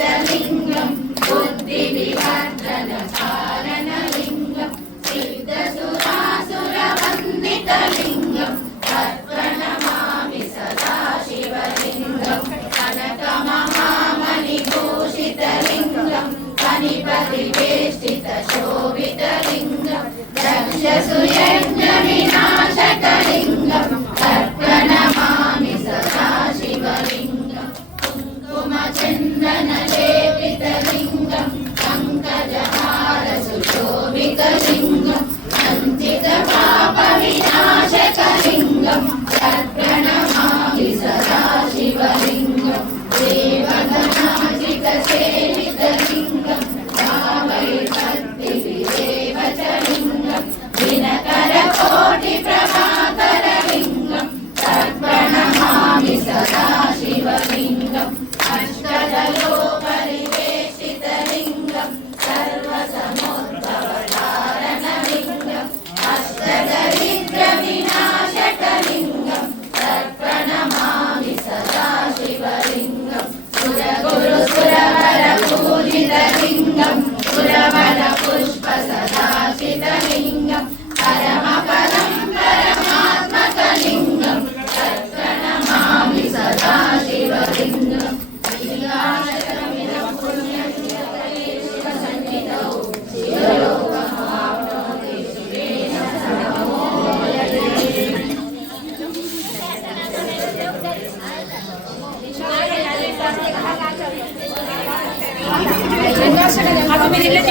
సిద్ధలింగం బుద్ధి నివర్ధన కారణ లింగం సిద్ధసురాసుర వందిత లింగం తత్ప్రణమామి సదాశివలింగం కనక మహామణి భూషిత లింగం కనిపతి వేష్టిత శోభిత లింగం దక్ష सञ्चितपापविनाशकलिङ्गं Sura మీరు ఇల్లు